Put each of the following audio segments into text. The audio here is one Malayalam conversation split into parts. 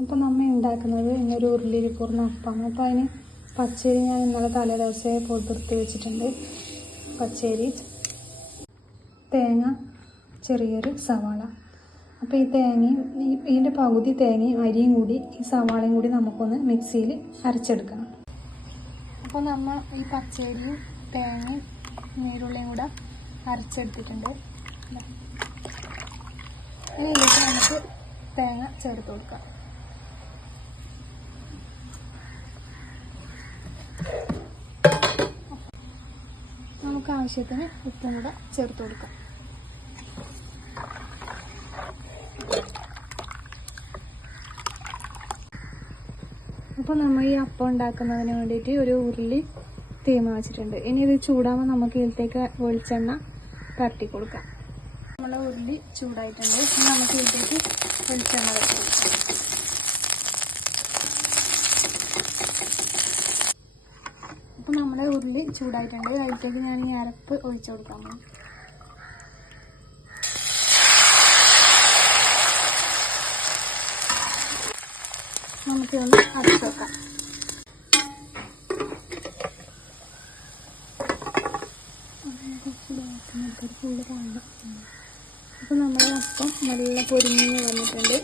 അപ്പോൾ നമ്മൾ ഉണ്ടാക്കുന്നത് ഇന്നൊരു ഉരുളിയിൽ പൂർണ്ണ അപ്പമാണ്. അപ്പോൾ അതിന് പച്ചരി ഞാൻ ഇന്നലെ തലേദിവസമേ പൊതിർത്തി വെച്ചിട്ടുണ്ട്. പച്ചരി, തേങ്ങ, ചെറിയൊരു സവാള. അപ്പോൾ ഈ തേങ്ങയും ഇതിൻ്റെ പകുതി തേങ്ങയും അരിയും കൂടി ഈ സവാളയും കൂടി നമുക്കൊന്ന് മിക്സിയിൽ അരച്ചെടുക്കണം. അപ്പോൾ നമ്മൾ ഈ പച്ചരിയും തേങ്ങയും നീരുള്ളിയും കൂടെ അരച്ചെടുത്തിട്ടുണ്ട്. ഇനി ഇതിലേക്ക് നമുക്ക് തേങ്ങ ചേർത്ത് കൊടുക്കാം. നമുക്ക് ആവശ്യത്തിന് ഉപ്പും കൂടെ ചേർത്ത് കൊടുക്കാം. അപ്പോൾ നമ്മൾ ഈ അപ്പം ഉണ്ടാക്കുന്നതിന് വേണ്ടിയിട്ട് ഒരു ഉരുളി തീമ വെച്ചിട്ടുണ്ട്. ഇനി ഇത് ചൂടാകുമ്പോൾ നമുക്ക് ഇതിലേക്ക് വെളിച്ചെണ്ണ പരട്ടി കൊടുക്കാം. നമ്മുടെ ഉരുളി ചൂടായിട്ടുണ്ട്. ഇനി നമുക്ക് ഇതിലേക്ക് വെളിച്ചെണ്ണ വെച്ച് കൊടുക്കാം. അപ്പോൾ നമ്മുടെ ഉരുളി ചൂടായിട്ടുണ്ട്. അതിലേക്ക് ഞാൻ ഈ അരപ്പ് ഒഴിച്ചു കൊടുക്കാൻ പോകും. നമുക്കൊന്ന് അരച്ച് വെക്കാം. അപ്പോൾ നമ്മുടെ അപ്പം നല്ല പൊരിഞ്ഞ് വന്നിട്ടുണ്ട്.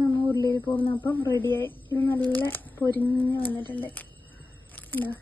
നമ്മൾ ഉരുളിയിൽ പോകുന്ന അപ്പം റെഡിയായി. ഇത് നല്ല പൊരിഞ്ഞ് വന്നിട്ടുണ്ട്. എന്താ